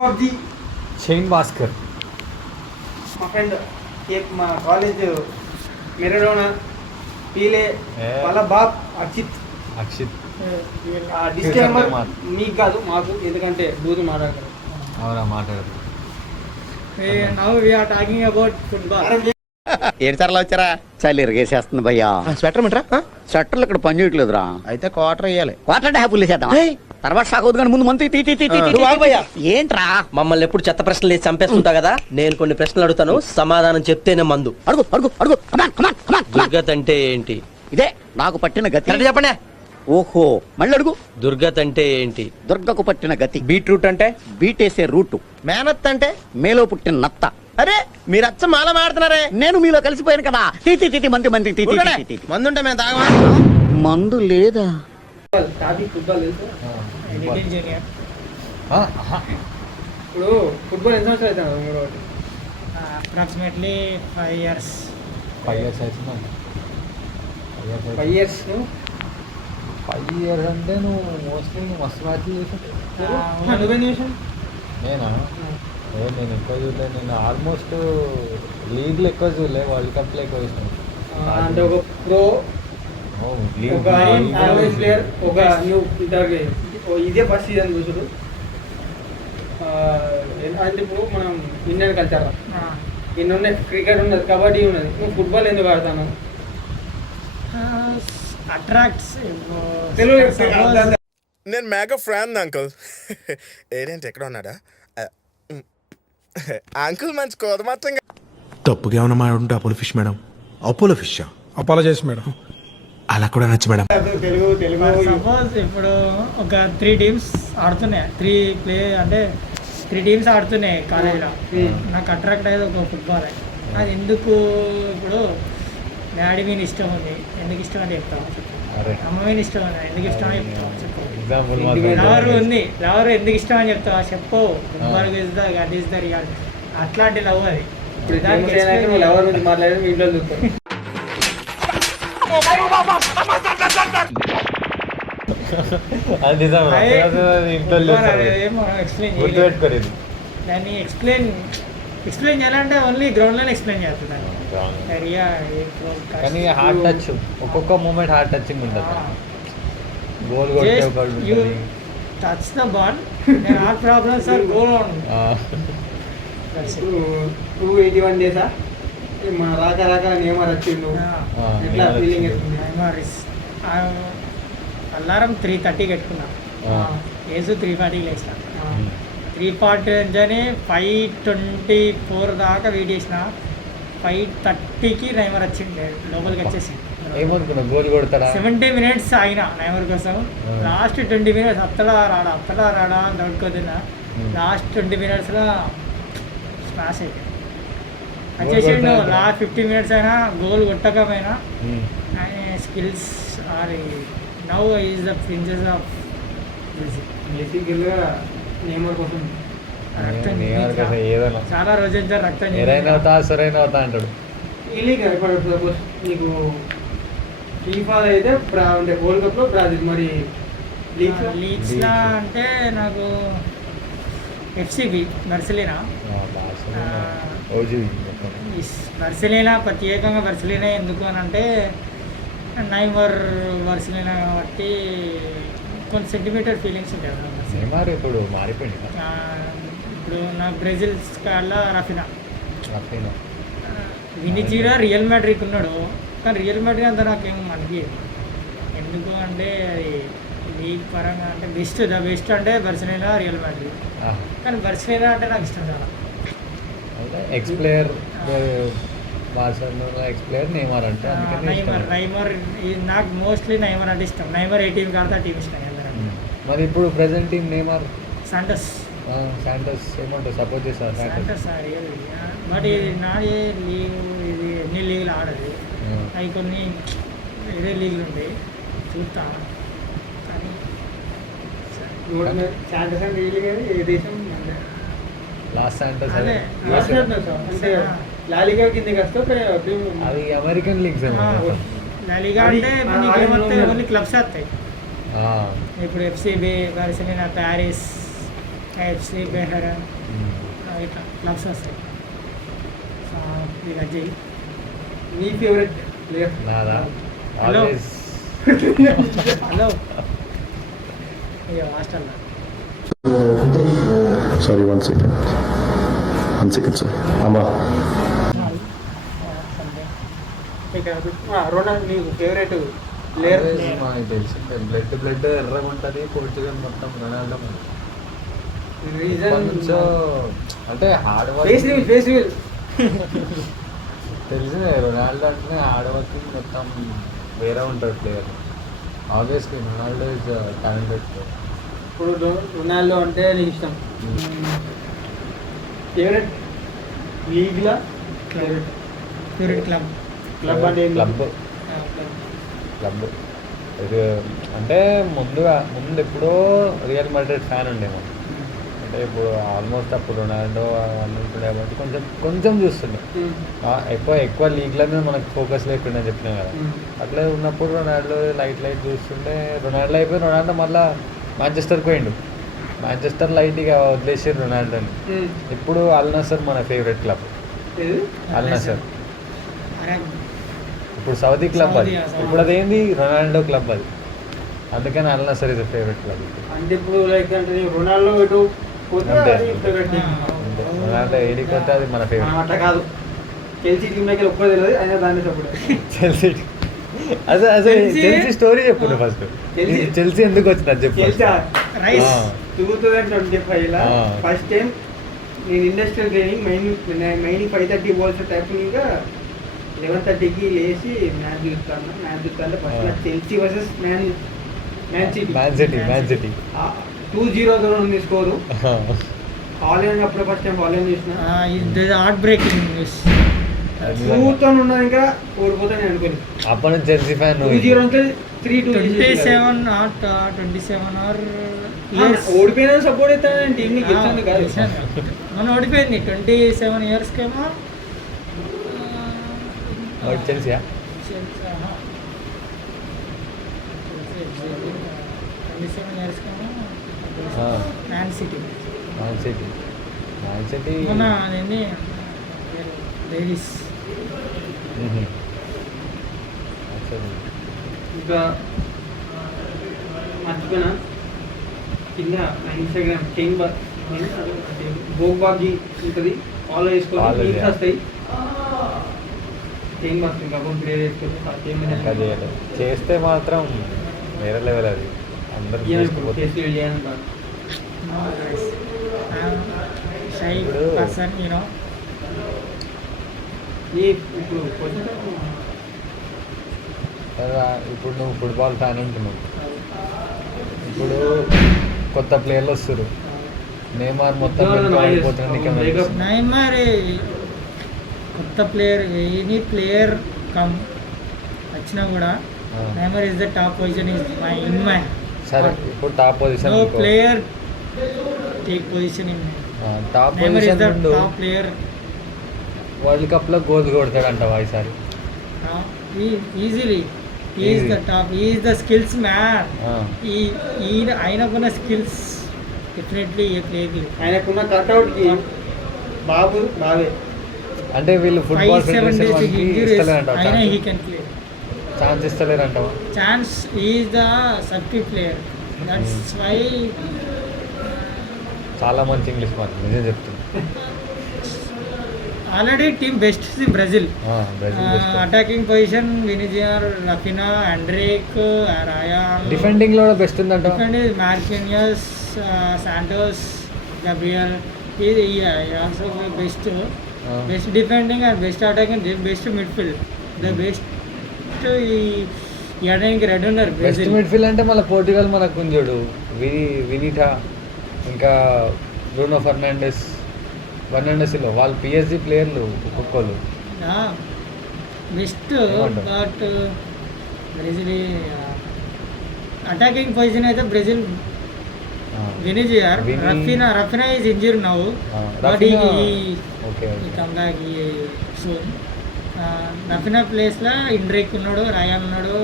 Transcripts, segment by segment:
Chain Bhaskar మా friend మా college Maradona Pele వాళ్ళ బాబ్ అక్షిత్ డిస్క్లైమర్ మీకు కాదు మాకు, ఎందుకంటే బూతు మాట్లాడతారు. అవునా మాట్లాడదు. Now we are talking about football. ఏడుసార్లు వచ్చారా? చలి ఇరిగేసేస్తుంది భయ్యా. స్వెటర్ మిట్రా షట్టర్లు ఇక్కడ పని చేయట్లేదురా. అయితే క్వార్టర్ వేయాలి. క్వార్టర్ అంటే హ్యాపీలు చేద్దాం. తర్వాత షాక్ అవుతుంది కానీ ముందు మంత్ ఏంట్రా? మమ్మల్ని ఎప్పుడు చెత్త ప్రశ్నలు వేసి చంపేస్తుంటా కదా. నేను కొన్ని ప్రశ్నలు అడుగుతాను, సమాధానం చెప్తేనే మందు. అడుగు అడుగు అడుగు. దుర్గత్ అంటే ఏంటి? ఇదే నాకు పట్టిన గతి. చెప్పండి. ఓహో మళ్ళీ అడుగు. దుర్గత్ అంటే ఏంటి? దుర్గకు పట్టిన గతి. బీట్రూట్ అంటే బీటేసే రూటు. మేనత్ అంటే మేలో పుట్టిన నత్త. అరే మీరు అచ్చ మాల మాడుతున్నారే. నేను మీలో కలిసిపోయాను కదా. తీతి మంది మంది తీతి. మందుంటే మేము తాగమా? మందు లేదా? టాపిక్ ఫుట్బాల్ తెలుసు. ఇప్పుడు ఫుట్బాల్ ఎన్ని సంవత్సరాలు అవుతుంది? మూడో అప్రాక్సిమేట్లీ 5 years. 5 years అవుతుందా? 5 years. 5 years అంటే నువ్వు మోస్ట్లీ మస్తు మ్యాచ్లు చేసావు. నువ్వేం చేసావు? నేనా? నేను ఎక్కువ చూడలేదు. నేను ఆల్మోస్ట్ లీగ్లో ఎక్కువ చూడలే, వరల్డ్ కప్లో ఎక్కువ చూసాను. అంటే ఒక ప్రో, ఒక యావరేజ్ ప్లేయర్, ఒక న్యూ ఇదే ఫస్ట్ సీజన్ చూసుడు. అంటే ఇప్పుడు మనం ఇండియన్ కల్చర్ ఇన్ని ఉన్నాయి. క్రికెట్ ఉన్నది, కబడ్డీ ఉన్నది, నువ్వు ఫుట్బాల్ ఎందుకు ఆడతాను? అట్రాక్ట్స్ తెలుగు. నేను మేఘ ఫ్యాన్ అంకుల్. ఏడేంటి ఎక్కడ ఉన్నాడా అంకుల్? మంచి కోద మాత్రం తప్పుగా ఏమన్నా మాట్లాడుంటే Apollo fish madam. Apollo fish apologise madam. అలా కూడా నచ్చు మేడం. తెలుగు సపోజ్ ఇప్పుడు ఒక 3 teams ఆడుతున్నాయి. 3 teams ఆడుతున్నాయి కాలేజీలో. నాకు అట్రాక్ట్ అయ్యేది ఒక ఫుట్బాల్. అది ఎందుకు? ఇప్పుడు డాడీ మీద ఇష్టం ఉంది, ఎందుకు ఇష్టం అని చెప్తావు. అమ్మ మీద ఇష్టం ఉంది, ఎందుకు ఇష్టం అని చెప్తావు. చెప్పు. లవర్ ఉంది, లవర్ ఎందుకు ఇష్టం అని చెప్తావా? చెప్పు. Football is the real. అట్లాంటి లవ్ అది. ఇప్పుడు నువ్వు ఎవరి నుంచి మాట్లాడి మీ ఇంట్లో చూస్తావు. అది నిజం. దాన్ని ఎక్స్ప్లెయిన్ చేయాలంటే ఓన్లీ గ్రౌండ్లోనే ఎక్స్ప్లెయిన్ చేస్తున్నాను. కానీ హార్ట్ టచ్, ఒక్కొక్క మూమెంట్ హార్ట్ టచింగ్ ఉంటుంది. Goal touch the ball, not problems are goal on. 281 days మన రాక నేమర్ వచ్చిండు. ఎట్లా ఫీలింగ్? అల్లారం 3:30 పెట్టుకున్నా. ఏజ్ 3:40 లేచిన. 3:40 నుంచని 5:24 దాకా వెయిట్ చేసిన. 5:30కి నైమర్ వచ్చింది, లోపలికి వచ్చేసి. ఏమనుకున్నావు గోల్ కొడతాడా? 70 minutes ఆగిన నైమర్ కోసం. లాస్ట్ 20 minutes అత్తలా రాడా దొడుకోతున్నా. లాస్ట్ 20 minutesలో స్మాష్ అయిపోయింది. వచ్చేసిండు. లాస్ట్ 50 minutes అయినా గోల్ కొట్టకపోయినా skills are now is the princess of Messi గెలుగా నేమర్ కోసం రక్తం ఏదైనా చాలా రోజులు రక్తం సరైన అవుతా అంటాడు. ఈ లీగ్ సపోజ్ నీకు ఫీఫా అయితే అంటే వరల్డ్ కప్లో బ్రాజిల్, మరి లీగ్స్లా అంటే నాకు ఎఫ్సిబి బర్సిలోనా. బర్సిలోనా ప్రత్యేకంగా బర్సిలోనా ఎందుకు అని అంటే నైమర్ బర్సిలోనా కాబట్టి కొన్ని సెంటిమీటర్ ఫీలింగ్స్ ఉంటాయి. ఇప్పుడు మారిపోయింది. ఇప్పుడు నాకు బ్రెజిల్ కాళ్ళ రఫీనా వినిజీరా రియల్ మ్యాడ్రిడ్ ఉన్నాడు. కానీ రియల్ మ్యాడ్రిడ్ అంతా నాకేం అనిపించదు. ఎందుకు అంటే అది లీగ్ పరంగా అంటే బెస్ట్ అంటే బర్సిలోనా, రియల్ మ్యాడ్రిడ్. కానీ బర్సిలోనా అంటే నాకు ఇష్టం చాలా. ఎక్స్ప్లేయర్ ఎక్స్ప్లేయర్ నేమర్ అంటే నైమర్ నాకు మోస్ట్లీ నైమర్ అంటే ఇష్టం. నైమర్ ఏ టీం కాడితే ఆ టీం ఇష్టం. మరి ఇప్పుడు ప్రెసెంట్ టీం నేమర్ శాంటస్ ఏమంటారు సపోర్ట్ చేస్తారు? శాంటస్ బట్ ఇది నాది లీగ్, ఇది ఎన్ని లీగులు ఆడదు. అవి కొన్ని వేరే లీగులు ఉంటాయి చూస్తా. కానీ శాంటస్ అంటే ఏ దేశం? లాస్ శాంటస్ అంటే లాలిగా కిందకి వస్తే అది అమెరికన్ లీగ్స్. లాలిగా అంటే నీకేమొస్తాయి? ఓన్లీ క్లబ్స్ వస్తాయి. ఇప్పుడు ఎఫ్సిబి, బార్సిలోనా, ప్యారిస్, హెచ్సి బెహరన్ ఇట్లా క్లబ్స్ వస్తాయి. సో ఇది అజయ్. మీ ఫేవరెట్ ప్లేయర్? నాదా Hello. ఆల్వేస్ హలో అయ్యో హాస్టల్లో సారీ 1 సెకండ్ సార్ అమ్మా రొనాల్డో మీకు ఫేవరెట్ ప్లేయర్? మనకి తెలిసిందే బ్లడ్ ఎర్రగా ఉంటుంది పోర్చుగల్ మొత్తం రొనాల్డో రీజన్ కొంచెం అంటే హార్డ్ ఫేస్ వర్క్ రివీల్ తెలిసిందే రొనాల్డో అంటేనే హార్డ్ వర్కింగ్ మొత్తం వేరే ఉంటుంది player. Obviously Ronaldo is talented player. ఇప్పుడు రొనాల్డో అంటే నీకు ఇష్టం. ఫేవరెట్ లీగ్లా ఫేవరెట్ క్లబ్ క్లబ్ అంటే క్లబ్ ఇది అంటే ముందు ఎప్పుడో రియల్ మాడ్రిడ్ ఫ్యాన్ ఉండేమో. అంటే ఇప్పుడు ఆల్మోస్ట్ అప్పుడు రొనాల్డో అవన్నీ ఉంటుండే కాబట్టి కొంచెం చూస్తుండే. ఎక్కువ లీగ్ల మీద మనకు ఫోకస్ లేకుండా చెప్పినా కదా. అట్లా ఉన్నప్పుడు రొనాల్డో లైట్ చూస్తుండే. రొనాల్డో అయిపోయి రొనాల్డో మళ్ళీ మాంచెస్టర్కి పోయిండు. మాంచెస్టర్ లైట్గా వదిలేసారు రొనాల్డోని. ఇప్పుడు అల్ నసర్ మన ఫేవరెట్ క్లబ్. అల్ నసర్ ఇప్పుడు సౌదీ క్లబ్ అది. ఇప్పుడు అదేంది రొనాల్డో క్లబ్ అది. అందుకని అల్ నసర్ ఇస్ ఫేవరెట్ క్లబ్. అంటే ఇప్పుడు లైక్ అంటే రొనాల్డో ఇటు పోతే అంతే. అది ఫేవరెట్ టీమ్. రొనాల్డో ఏడికి పోతే అది మన ఫేవరెట్. అట్లా కాదు, చెల్సీ టీం దగ్గర ఒక్కరు తెలియదు అయినా దాన్ని సపోర్ట్. చెల్సీ అసలు చెల్సీ- చెల్సీ స్టోరీ చెప్పు ఫస్ట్. చెల్సీ- చెల్సీ ఎందుకు వచ్చింది అది చెప్పు. చెల్సీ రైస్ 2025 ఆ. ఫస్ట్ టైం నేను industrial training main 5:30 balls typing 11:30కి లేచి మ్యాచ్ చూస్తాను. ఫస్ట్ ఆ. చెల్సీ వర్సెస్ మ్యాన్ సిటీ 2-0 ఉంది స్కోరు. హాలెండ్ అప్పుడు ఫస్ట్ టైం హాలెండ్ చూసిన ఇది హార్ట్ బ్రేకింగ్ న్యూస్. 2తో ఉన్నది ఇంకా ఓడిపోతాను అనుకోని. అప్పటి నుంచి చెల్సీ ఫ్యాన్ 2-0 అంటే 3-2 27 నాట్ 27 ఆర్ ఓడిపోయినా సపోర్ట్ అవుతాను టీంని గెలిచాను కాదు. మనం ఓడిపోయింది 27 ఇయర్స్కేమో. చెల్సీయా 27 ఇయర్స్కేమో మ్యాన్ సిటీ. మ్యాన్ సిటీ మన అదేంటి లేడీస్ ఇంకా మర్చిపోయినా కింద ఇన్స్టాగ్రామ్ చైన్ బోగ్బాగి ఉంటుంది, ఫాలో చేసుకోవాలి. Follow లింక్స్ చేయాలి. వస్తాయి. చైన్ బాక్స్ ఇంకా అకౌంట్ క్రియేట్ చేసుకోవచ్చు. ఇంకా చేయాలి. చేస్తే మాత్రం వేరే లెవెల్ అది. అందరూ చేసుకోకపోతే షై ఇప్పుడు- పర్సన్ యూనో. ఇప్పుడు ఇప్పుడు నువ్వు ఫుట్బాల్ ఫ్యాన్ ఉంటున్నావు. ఇప్పుడు కొత్త ప్లేయర్లు వస్తారు. నేమార్ మొత్తం ఆడిపోతున్నాడు. నీకేమైనా అనిపిస్తుందా? నైమార్ కొత్త ప్లేయర్, ఎనీ ప్లేయర్ కమ్ వచ్చినా కూడా Neymar is the top position in my. సరే ఇప్పుడు top position no player take position in top Neymar is position the నుండి టాప్ ప్లేయర్. వరల్డ్ కప్లో గోల్ కొడతాడంట ఈసారి. Easily is the top, is the skills man. ఆయనకున్న skills definitely ఏ player ఆయనకున్న కట్అవుట్కి బాబు బావే. అంటే వీళ్ళు ఫుట్బాల్ 5-7 days injuries ఇస్తలేరంట. అయినా he can play. ఛాన్స్ ఇస్తలేరంట. Chance is the safety player. That's why చాలా మంచి ఇంగ్లీష్ మాత్రం నిజం చెప్తుంది. already team best is in Brazil. Brazil Attacking position Vinicius, Rafinha, Endrick, Ryan. Defending లో బెస్ట్ ఉందంట. Defend is Marquinhos, Santos, Gabriel. He also best. Best defending and best attacking, best midfield. The best ఎడానికి red ఉన్నారు best Brazil. Midfield అంటే మళ్ళీ Portugal మనకు ఉంజోడు వినిటా ఇంకా Bruno Fernandes లో వాళ్ళు పిఎస్జి ప్లేయర్లు ఒక్కొక్కరు. బెస్ట్ ఏమంటావు? బట్ బ్రెజిల్ అటాకింగ్ పొజిషన్ అయితే బ్రెజిల్ వినిజియర్. Raphinha is injure now but okay he come back soon. Raphinha ప్లేస్లో ఇండ్రిక్ ఉన్నాడు, రయాన్ ఉన్నాడు,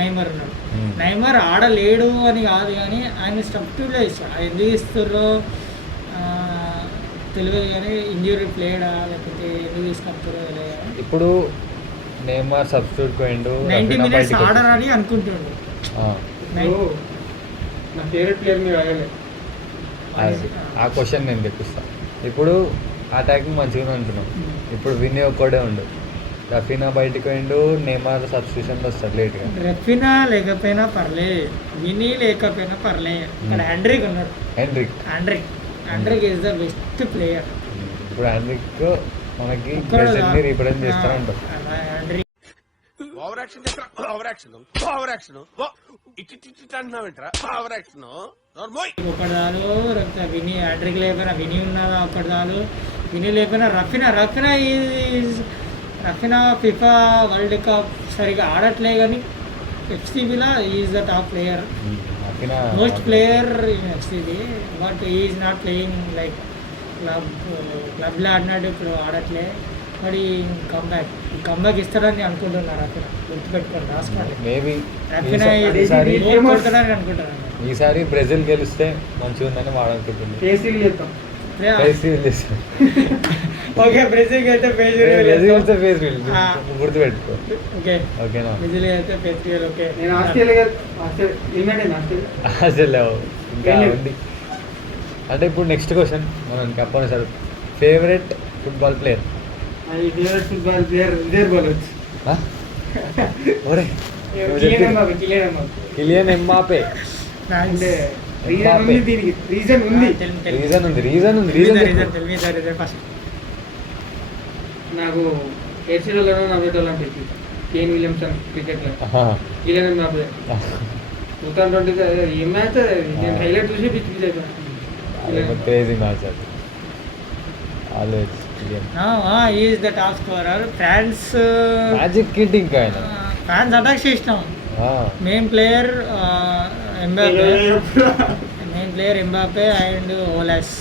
నైమర్ ఉన్నాడు. నైమర్ ఆడలేడు అని కాదు కానీ ఆయన సబ్స్టిట్యూట్లో ఇస్తాడు. అది ఎందుకు ఇస్తారో తెలియదు కానీ ఇంజురీ ప్లేడా లేకపోతే ఎందుకు తీసుకొస్తారో తెలియదు. ఇప్పుడు నేమార్ సబ్స్టిట్యూట్ పోయిండు, 90 రఫీనా minutes బయటికి ఆడరని అనుకుంటుండు. ఇప్పుడు నా ఫేవరెట్ ప్లేయర్ మీరు అడగలే. ఆ క్వశ్చన్ నేను తెప్పిస్తాను. ఇప్పుడు అటాకింగ్ మంచిగానే ఉంటున్నాం. ఇప్పుడు విని ఒక్కడే ఉండు, రఫీనా బయటికి పోయిండు, నేమార్ సబ్స్టిట్యూషన్లో వస్తాడు లేట్గా. రఫీనా లేకపోయినా పర్లే, వినీ లేకపోయినా పర్లే. ఇక్కడ హ్యాండ్రిక్ ఉన్నాడు. Endrick is the best player. ఇప్పుడు హ్యాండ్రిక్ మనకి బ్రెజిల్ని రిప్రజెంట్ చేస్తారంటారు. Endrick over action over action over action it అంటున్నావేంట్రా ఓవర్ యాక్షన్ ఒకటిదాలు విని, హ్యాండ్రిక్ లేకపోయినా విని ఉన్నదా ఒకటిదాలు, విని లేకపోయినా రఫీనా ఫిఫా వరల్డ్ కప్ సరిగా ఆడట్లే కానీ ఎఫ్సిబిలో is the top player, most player in FCB. But is not playing like క్లబ్లో ఆడినాడు, ఇప్పుడు ఆడట్లే. మరి కంబ్యాక్ ఇస్తారని అనుకుంటున్నారు. రఫీనా గుర్తుపెట్టుకోండి, రాసుకోండి. మేబీ రఫీనా కొడతారని అనుకుంటున్నాను. ఈసారి బ్రెజిల్ గెలిస్తే మంచిగా ఉందని వాడనుకుంటుంది. కేసీలు చేస్తాం. ఓకే, బ్రెజిల్ అయితే గుర్తుపెట్టుకో. ఓకే, ఓకేనా? బ్రెజిల్ అయితే ఫెస్టివల్. ఓకే, నేను ఆస్ట్రేలియా అసలు ఇంకా ఉంది. అంటే ఇప్పుడు నెక్స్ట్ క్వశ్చన్ మనం చెప్పండి sir, favourite football player. Favourite football player ఇదే బాలొచ్చు. Kylian Mbappe. అంటే రీజన్ ఉంది. ఫస్ట్ నాకు ఏసీలోనూ నవ్వేటోళ్ళు అనిపించింది. కేన్ విలియమ్సన్ క్రికెట్లో కిలియన్ ఎంబాపే 2020 ఈ మ్యాచ్ నేను హైలైట్ చూసి పిచ్చి క్రేజీ మ్యాచ్ అది. Always is the top scorer. France magic kid. ఇంకా ఆయన ఫ్రాన్స్ అటాక్ చేసినాం. Main player Mbappe and Olise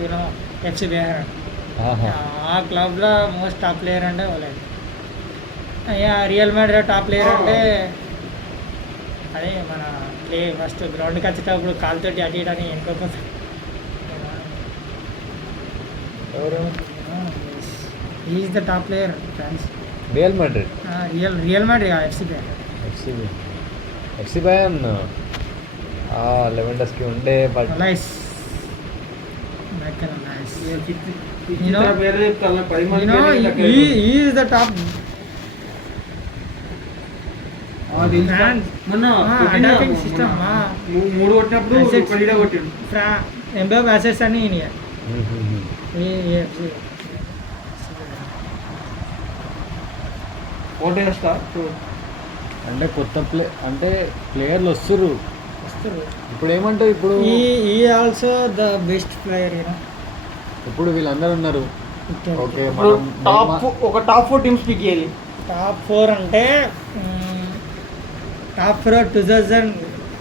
యూనో ఎఫ్సి బేర్. ఆ క్లబ్లో మోస్ట్ టాప్ ప్లేయర్ అంటే Olise. Real Madrid top player అంటే అదే మన ఫస్ట్ గ్రౌండ్కి వచ్చేటప్పుడు కాలుతోటి అటు ఇటు అని ఎన్నుకోపోతాం. Is the top player France. Real Madrid. Real Madrid FC Bayern లెవెండర్స్కి ఉండే. But is the top. Attacking system 3 కొట్టినప్పుడు కొట్టిండు. ఎంబాబే అసెట్స్ అని ఓటేస్తా. అంటే కొత్త ప్లేయర్లు వస్తుర్రు. ఇప్పుడు ఏమంటారు, ఇప్పుడు ఆల్సో ద బెస్ట్ ప్లేయర్. ఇప్పుడు వీళ్ళందరూ ఉన్నారు. ఓకే, ఒక టాప్ 4 టీమ్స్ పిక్ చేయాలి. టాప్ 4 అంటే టాప్ 4 2000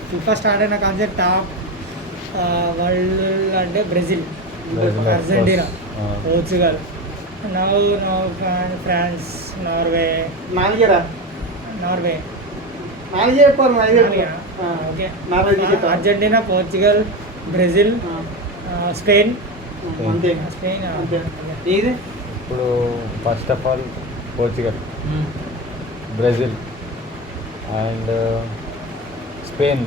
ఫిఫా స్టార్ట్ అయిన కాన్సెప్ట్ టాప్ వరల్డ్ అంటే Brazil, Argentina, Portugal, France, Norway. Argentina, Portugal, Brazil, Spain. ఇప్పుడు first of all Portugal, Brazil and Spain,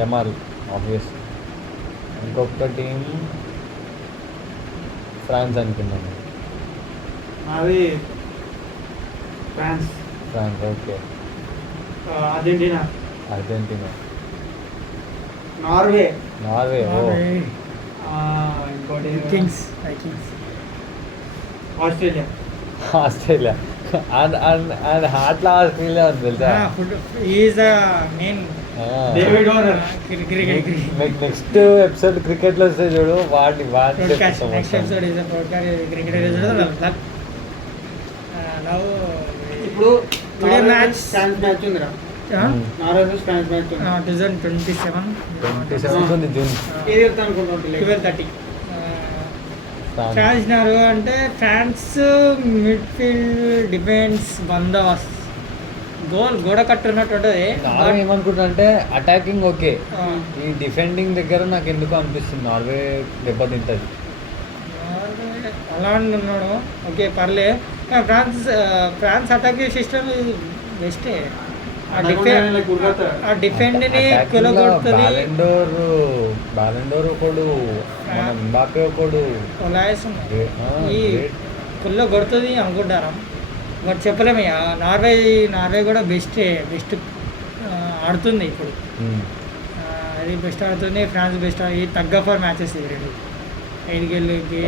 Yamal obvious. ఇంకొక టీం ఫ్రాన్స్ అనుకున్నాను. అది France. Okay. Argentina, Norway. ఓ kings, Australia. And హార్ట్లో Australia ఉంది తెలుసా. Is main David Warner. Next episode క్రికెట్లో వస్తే చూడు, ఇప్పుడు మ్యాచ్ ఉందిరా. Norway France match 2027 June. ఏది అనుకుంటున్నాను 12:30 ఫ్రాన్సినారు అంటే ఫ్రాన్స్ మిడ్ఫీల్డ్ డిఫెన్స్ బందోబస్త్ గోడ కట్టున్నట్టు ఉంటుంది. నార్వే ఏమనుకుంటా అంటే అటాకింగ్ ఓకే, ఆ, ఈ డిఫెండింగ్ దగ్గర నాకు ఎందుకు అనిపిస్తుంది నార్వే దెబ్బతింటది. అలా ఉన్నాడు ఓకే పర్లే. ఫ్రాన్స్ అటాకింగ్ సిస్టమ్ బెస్టే. ఆ డిఫెండ్ని కొలగొడుతుంది. బ్యాలెండోర్ ఒకడు, మన ఎంబాపే ఒకడు. ఈ కుల్లో కొడుతుంది అనుకుంటారా, బట్ చెప్పలేము. ఇక నార్వే కూడా బెస్ట్ ఆడుతుంది ఇప్పుడు. అది బెస్ట్ ఆడుతుంది. ఫ్రాన్స్ బెస్ట్ ఇది తగ్గ ఫర్ మ్యాచెస్ ఇది రెండు 5 గేళ్ళకి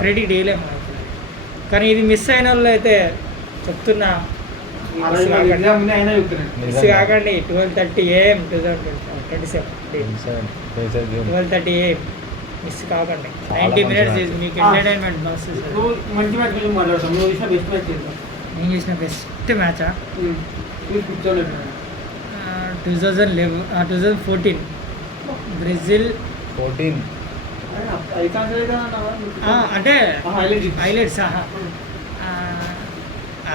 క్రెడిట్ వేయలేము ఇప్పుడు. కానీ ఇది మిస్ అయిన వాళ్ళు అయితే చెప్తున్నా మిస్ కాకండి. 12:30 AM 2027 12:30 AM మిస్ కాకండి. 90 minutes మీకు ఎంటర్టైన్మెంట్ వస్తుంది. మంచి మ్యాచ్ గురించి మాట్లాడతాం. నువ్వు చూసిన బెస్ట్ మ్యాచ్ చేద్దాం. నేను చూసిన బెస్ట్ మ్యాచా 2014 బ్రెజిల్. 14 అంటే హైలైట్స్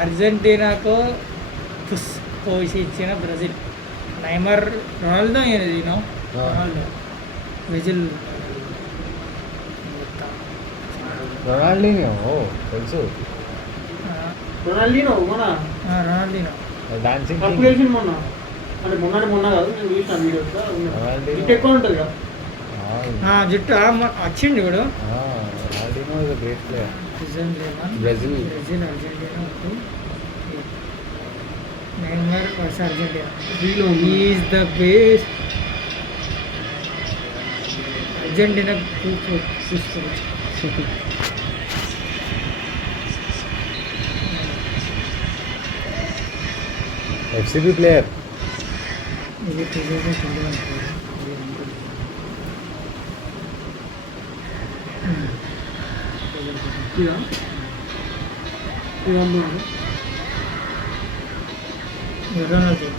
అర్జెంటీనాకు పోసి ఇచ్చిన Brazil. Neymar Ronaldo Ronaldo Brazil Ronaldinho తెలుసు. రొనాల్డినో మన రొనాల్డినో డాన్సింగ్ కప్పు గెలిచింది మొన్న. అంటే మొన్న కాదు, నేను చూసిన వీడియోస్లో జుట్టు ఎక్కువ ఉంటుంది కదా. జుట్టు వచ్చిండు ఇప్పుడు. Ronaldinho is a great player. Brazil Argentina Neymar versus Argentina. He is the best. Argentina చూసుకోవచ్చు. ఎఫ్సిబి ప్లేయర్. ఇది 2021 రొనాల్డో.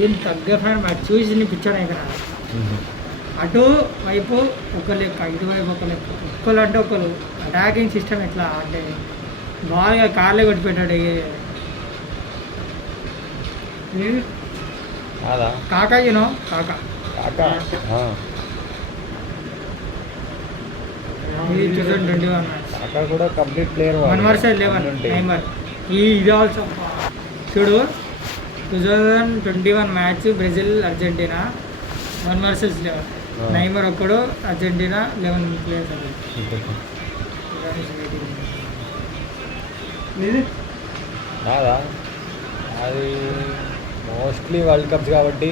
ఏం తగ్గ ఫ్యాన్ మ్యాచ్ చూసి నీ పిక్చర్ అయిపోయినా. అటు వైపు ఒక లెక్క, ఇటువైపు ఒక లెక్క. ఒక్కరు అంటే ఒకరు అటాకింగ్ సిస్టమ్ ఎట్లా అంటే బాగా కార్లే కొట్టిపెట్టాడు. కాకా కాకా ఇది 2021 కాకా కూడా కంప్లీట్ ప్లేయర్. 1 vs 11 Neymar. ఇది ఆల్సో చూడు 2021 match Brazil Argentina 1 vs 11. Neymar ఒక్కడు, అర్జెంటీనా 11 ప్లేయర్స్. కాదా అది మోస్ట్లీ వరల్డ్ కప్స్ కాబట్టి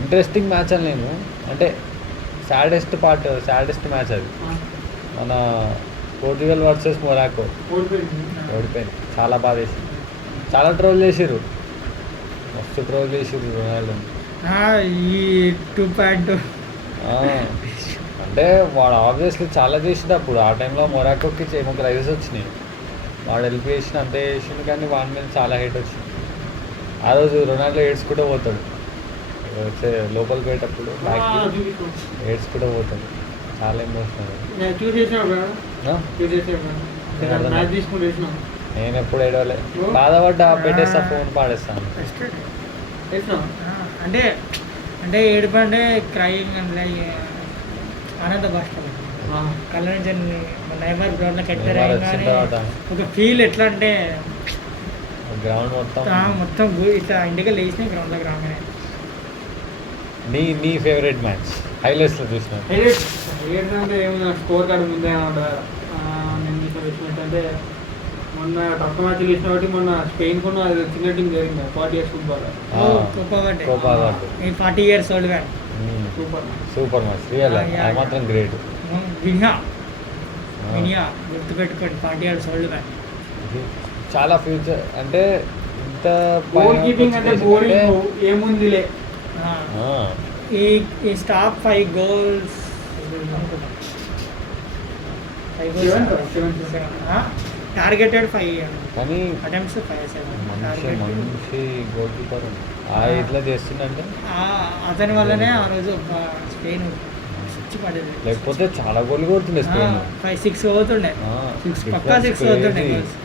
ఇంట్రెస్టింగ్ మ్యాచ్ అని నేను అంటే సాడెస్ట్ మ్యాచ్ అది. మన పోర్చుగల్ వర్సెస్ మొరాకో ఓడిపోయింది. చాలా బాధ వేసింది. చాలా ట్రోల్ చేసిర్రు, మస్తు ట్రోల్ చేసిర్రు రొనాల్డో. ఈ 2.2 అంటే వాడు ఆబ్వియస్లీ చాలా చేసిండు అప్పుడు. ఆ టైంలో మొరాకోకి ఏమో క్రైజెస్ వచ్చినాయి. వాడు హెల్ప్ చేసిన అంతే చేసిండు, కానీ వాడి మీద చాలా హెయిట్ వచ్చింది. ఆ రోజు రొనాల్డో ఏడ్చుకుంటూ పోతాడు, వచ్చే లోపలికి పోయేటప్పుడు బ్యాక్కి ఏడ్చుకుంటూ పోతాడు. చాలా ఎమోషనల్. నేను ఎప్పుడు ఏడవలే, బాధపడ్డా పెట్టేస్తా, ఫోన్ పాడేస్తాను. అంటే ఏడుపు అంటే క్రైయింగ్ అంటే ఆనంద భాష కళ్ళ నుంచి నైమర్ గ్రౌండ్లో కట్టారు. ఒక ఫీల్ ఎట్లా అంటే గ్రౌండ్ మొత్తం ఇట్లా ఇంటికి లేచినాయి గ్రౌండ్లోకి రాగానే. నీ ఫేవరెట్ మ్యాచ్ హైలైట్స్లో చూసిన హైలైట్స్ అంటే ఏమన్నా స్కోర్ కార్డు ముందే ఉంటుంది. నేను చూసిన అంటే మొన్న టఫ్ మ్యాచ్ చూసిన కాబట్టి మొన్న స్పెయిన్ కొన్న చిన్న టీం జరిగింది 40 years football. 40 years old man. Super match real, అది మాత్రం గ్రేట్. వినియా గుర్తుపెట్టుకోండి, 40 years old మ్యాన్. చాలా ఫ్యూచర్ అంటే ఇంత గోల్ కీపింగ్ అంటే బోరింగ్ ఏముందిలే. ఈ స్టాప్ 5 goals టార్గెటెడ్ 5 కానీ అటెంప్ట్స్ 5 మంచి గోల్ కీపర్ ఇట్లా చేస్తుందంటే అతని వల్లనే ఆ రోజు స్పెయిన్ స్విచ్ పడేది. లేకపోతే చాలా గోల్ కొడుతుండే స్పెయిన్. 5-6 అవుతుండే, పక్కా 6 అవుతుండే గోల్స్.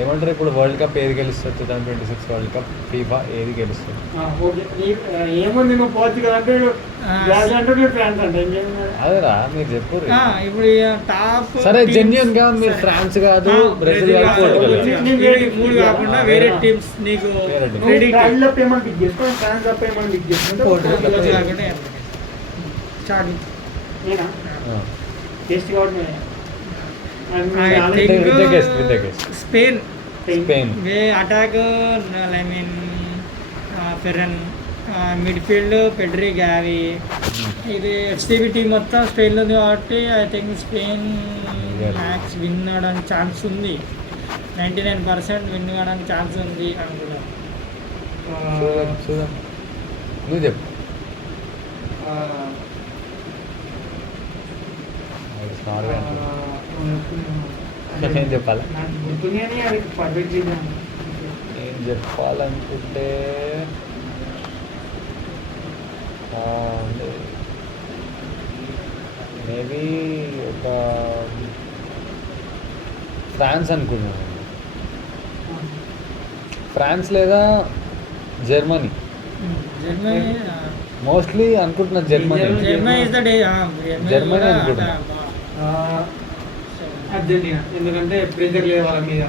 ఏమంటారు ఇప్పుడు వరల్డ్ కప్ ఏది గెలుస్తుంది? 2026 వరల్డ్ కప్ ఫీఫా ఏది గెలుస్తుంది? ఏముంది నువ్వు పోర్చుగల్ అంటే ఫ్రాన్స్ అంటే అదేరా మీరు చెప్పు. ఇప్పుడు టాప్ సరే జెన్యూన్ గా మీరు ఫ్రాన్స్ కాదు, బ్రెజిల్ కాదు, పోర్చుగల్ కాదు. 3 కాకుండా వేరే టీమ్స్ నీకు Spain attack I mean Ferran, midfield Pedri, Gavi. ఇది ఎఫ్సిబి టీం మొత్తం స్పెయిన్లో ఉంది కాబట్టి I think Spain match win అవడానికి ఛాన్స్ ఉంది. 99% విన్ అవడానికి ఛాన్స్ ఉంది అనుకున్నాను. నువ్వు చెప్పు. నేను చెప్పాలి. నేను చెప్పాలనుకుంటే మేబీ ఒక ఫ్రాన్స్ అనుకున్నాను. ఫ్రాన్స్ లేదా జర్మనీ. మోస్ట్లీ అనుకుంటున్నా జర్మనీ అనుకుంటున్నా. అర్జెంటీనా, ఎందుకంటే ప్రెజర్ లేదు వాళ్ళ మీద.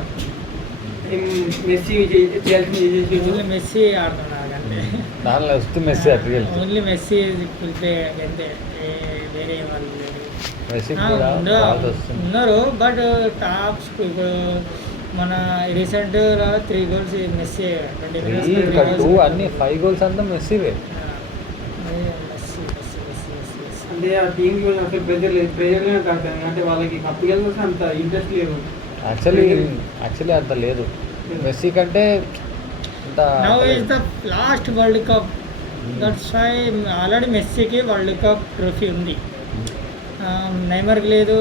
మెస్సీ ఆడుతున్నాడు అంటే దానిలో వస్తే మెస్సీ అట్లా ఓన్లీ మెస్సీ వేరే వాళ్ళు మెస్సీ ఉన్నారు. బట్ టాప్స్ ఇప్పుడు మన రీసెంట్ 3 goals మెస్సీ, 2 అన్ని 5 goals అంతా మెస్సీవే. అంటే ఆ టీంకి అసలు ప్రెజర్ లేదు, ప్రెజర్గానే కాదు అంటే వాళ్ళకి కప్పు గెలిచి అంత ఇంట్రెస్ట్ లేదు. యాక్చువల్లీ అంత లేదు మెస్సీ కంటే. Now is the last world cup, that's why already మెస్సీకి వరల్డ్ కప్ ట్రోఫీ ఉంది, నైమర్కి లేదు,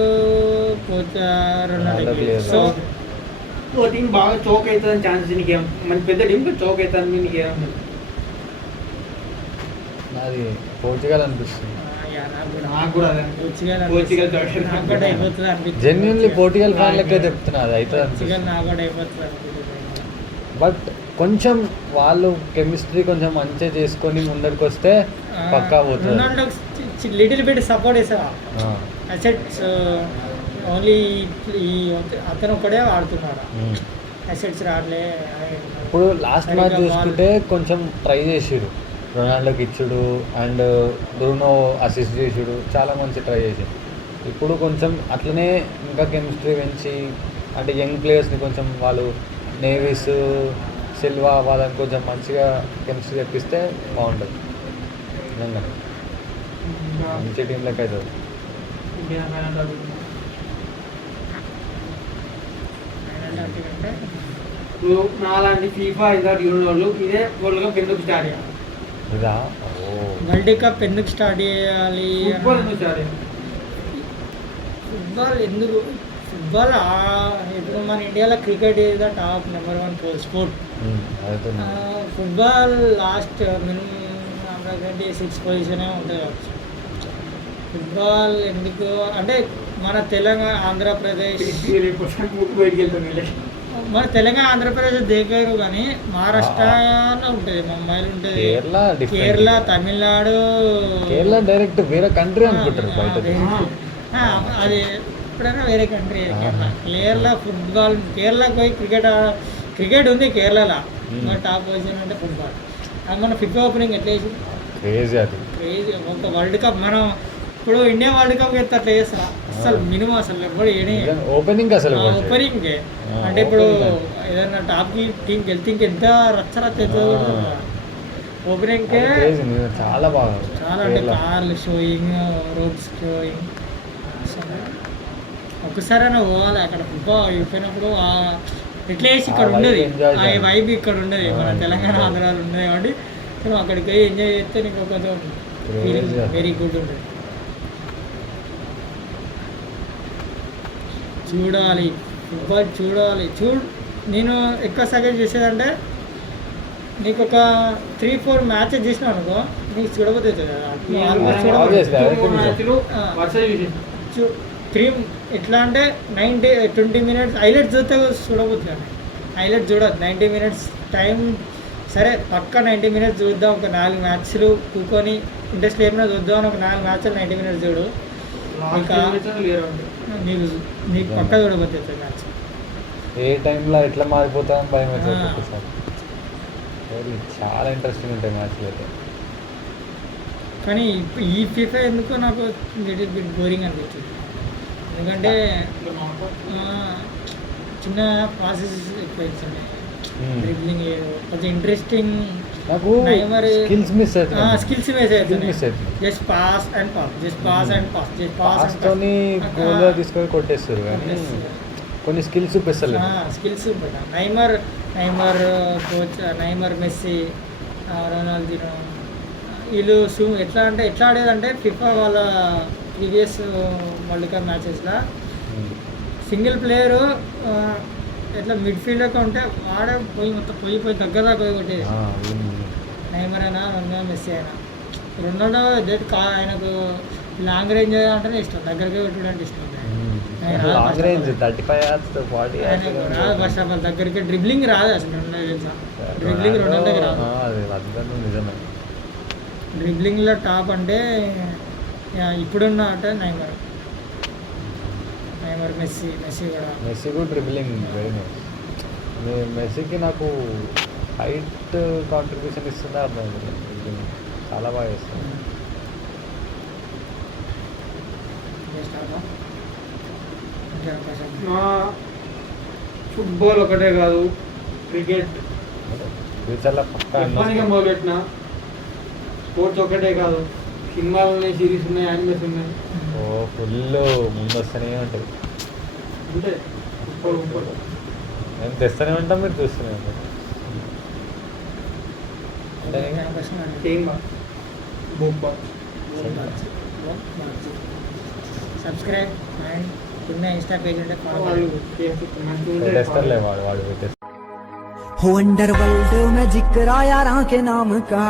రొనాల్డోకి లేదు. సో ఓ టీం బాగా చోక్ అవుతుందని ఛాన్సెస్ నీకేం? మంచి పెద్ద టీం చోక్ అవుతుంది నీకేం? అది పోర్చుగల్ అనిపిస్తుంది. జెన్యున్లీ పోర్చుగల్ ఫ్యాన్ లెక్క చెప్తున్నా, అది అయితే బట్ కొంచెం వాళ్ళు కెమిస్ట్రీ కొంచెం మంచిగా చేసుకొని ముందరికి వస్తే పక్కా పోతుంది. లిటిల్ బిట్ సపోర్ట్ చేసావా అసెట్స్ ఓన్లీ అతను ఒకడే ఆడుతున్నాడు, అసెట్స్ రాలే. ఇప్పుడు లాస్ట్ మ్యాచ్ చూసుకుంటే కొంచెం ట్రై చేసారు, రొనాల్డోకి ఇచ్చుడు అండ్ బ్రూనో అసిస్ట్ చేసుడు, చాలా మంచి ట్రై చేసాడు. ఇప్పుడు కొంచెం అట్లనే ఇంకా కెమిస్ట్రీ పెంచి అంటే యంగ్ ప్లేయర్స్ని కొంచెం వాళ్ళు నేవీస్, సిల్వా వాళ్ళని కొంచెం మంచిగా కెమిస్ట్రీ తెప్పిస్తే బాగుంటుంది. నిజంగా మంచి టీంలోకి అవుతుంది. నాలాంటి ఫీఫా ఇద్దరు యూనివర్లు ఇదే వరల్డ్ కప్ ఎందుకు స్టార్ట్ చేయాలి? వరల్డ్ కప్ ఎందుకు స్టార్ట్ చేయాలి? ఫుట్బాల్ ఎందుకు స్టార్ట్ చేయాలి? ఫుట్బాల్ ఇప్పుడు మన ఇండియాలో cricket is the top number 1 sport. Football last minimum 26 పొజిషనే ఉంటుంది కావచ్చు. ఫుట్బాల్ ఎందుకు అంటే మన తెలంగాణ ఆంధ్రప్రదేశ్ దగ్గర కానీ మహారాష్ట్రలో ఉంటుంది, ముంబైలో ఉంటుంది, కేరళ, తమిళనాడు, డైరెక్ట్ వేరే కంట్రీ అనుకుంటారు బయట. అది ఎప్పుడైనా వేరే కంట్రీ. కేరళ ఫుట్బాల్, కేరళకి పోయి క్రికెట్ ఉంది కేరళలో, టాప్ పొజిషన్ అంటే ఫుట్బాల్. అది మన ఫిఫా ఓపెనింగ్ ఎట్లా వేసి క్రేజీ ఒక వరల్డ్ కప్. మనం ఇప్పుడు ఇండియా వరల్డ్ కప్ ఎత్తే అట్లా చేస్తా అసలు మినిమం అసలు ఎప్పుడు ఓపెనింగ్ అంటే ఇప్పుడు ఏదైనా టాప్ టీం గెలితే ఇంకెంత రచ్చ ఓపెనింగ్ చాలా బాగా, చాలా అంటే కార్లు షోయింగ్, రోడ్స్ షోయింగ్. ఒక్కసారైనా పోవాలి అక్కడ ఫుట్బాల్ అయిపోయినప్పుడు. ఎట్లా వేసి ఇక్కడ ఉండదు, ఆ వైబ్ ఇక్కడ ఉండదు, మన తెలంగాణ ఆంధ్రాలో ఉండదు కాబట్టి నువ్వు అక్కడికి పోయి ఎంజాయ్ చేస్తే నీకు కొంచెం ఫీలింగ్ వెరీ గుడ్ ఉంటుంది. చూడాలి, ఫుట్బాల్ చూడాలి. నేను ఎక్కువ సజెస్ట్ చేసేదంటే నీకు ఒక 3-4 మ్యాచెస్ చేసినావు అనుకో, నీకు చూడబోతుంది కదా. ఆల్మోస్ట్ Obviously, అదైతే నిజం. మ్యాచ్లు ఆ. వరుస చూసేసాం. 3 ఎట్లా అంటే 20 మినిట్స్ హైలైట్స్ చూస్తే చూడబోతుంది. హైలైట్ చూడదు. 90 మినిట్స్ టైం సరే పక్క 90 మినిట్స్ చూద్దాం. ఒక 4 మ్యాచ్లు కూకొని ఇంట్రెస్ట్ లేకుండా చూద్దాం అని ఒక 4 మ్యాచ్లు 90 మినిట్స్ చూడు. లాస్ట్ ఇంకా 10 minutes clear ఉంటుంది. నీకు పక్క చూడబోతుంది మ్యాచ్. ఏ టైంలో ఎట్లా మారిపోతామని భయం ఆ. అవుతుంది సార్. చాలా ఇంట్రెస్టింగ్ ఉంటాయి మ్యాచ్లు అయితే. కానీ ఈ ఫీఫా ఎందుకో నాకు లిటిల్ బిట్ బోరింగ్ అనిపించింది. ఎందుకంటే చిన్న ప్రాసెస్ ఎక్కువ ఇచ్చింది. డ్రిబ్లింగ్ కొంచెం ఇంట్రెస్టింగ్. నాకు నైమర్ స్కిల్స్ మిస్ అవుతుంది. స్కిల్స్ మిస్ అవుతుంది. Just pass and pass, just pass and pass, just pass and పాస్తోని గోల్ తీసుకొని కొట్టేస్తారు కానీ కొన్ని స్కిల్స్ చూపిస్తలేదు. Skills Neymar coach, Neymar, Messi, Ronaldinho వీళ్ళు ఎట్లా ఆడేదంటే ఫిఫా వాళ్ళ ప్రీవియస్ వరల్డ్ కప్ మ్యాచెస్లో సింగిల్ ప్లేయరు ఎట్లా మిడ్ఫీల్డర్గా ఉంటే ఆడే మొత్తం పోయి దగ్గర దాకా పోయి కొట్టేది. నైమర్ అయినా మెస్సీ అయినా. రొనాల్డో ఆయనకు లాంగ్ రేంజ్ అంటేనే ఇష్టం, దగ్గరగా కొట్టడం ఇష్టం. లాంగ్ రేంజ్ 35 yards 40 yards రాదు ఫస్ట్ ఆఫ్ ఆల్, దగ్గరికి డ్రిబ్లింగ్ రాదు అసలు. డ్రిబ్లింగ్ రొనాల్డోకి రాదు. అది అర్థం నిజమే. డ్రిబ్లింగ్లో టాప్ అంటే ఇప్పుడున్న అంటే నైమర్, మెస్సీ కూడా. మెస్సీ కూడా డ్రిబ్లింగ్ వెరీ నైస్. మెస్సీకి నాకు హైట్ కాంట్రిబ్యూషన్ ఇస్తుందా అర్థం డ్రిబ్లింగ్ చాలా బాగా చేస్తుంది. ఫుట్బాల్ ఒకటే కాదు, క్రికెట్ ఫ్యూచర్లో పక్కా ఎప్పటికే మొదలెట్టిన స్పోర్ట్స్ ఒకటే కాదు, సినిమాలు ఉన్నాయి, సిరీస్ ఉన్నాయి, యానిమేస్ ఉన్నాయి. ఫుల్ ముందు వస్తూనే ఉంటుంది. అంటే ఫుట్బాల్ మేము తెస్తూనే ఉంటాం, మీరు చూస్తూనే ఉంటాం. సబ్స్క్రైబ్ అండ్ కింద ఇన్స్టా పేజ్ ఉంటే ఫాలో వాళ్ళు తెస్తారులే వాడు తెస్తారు. वंडर वर्ल्ड में जिक्र यारां के नाम का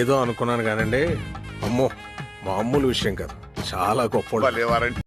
ఏదో అనుకున్నాను కానండి, అమ్మో మామూలు విషయం కాదు, చాలా గొప్ప వారంటీ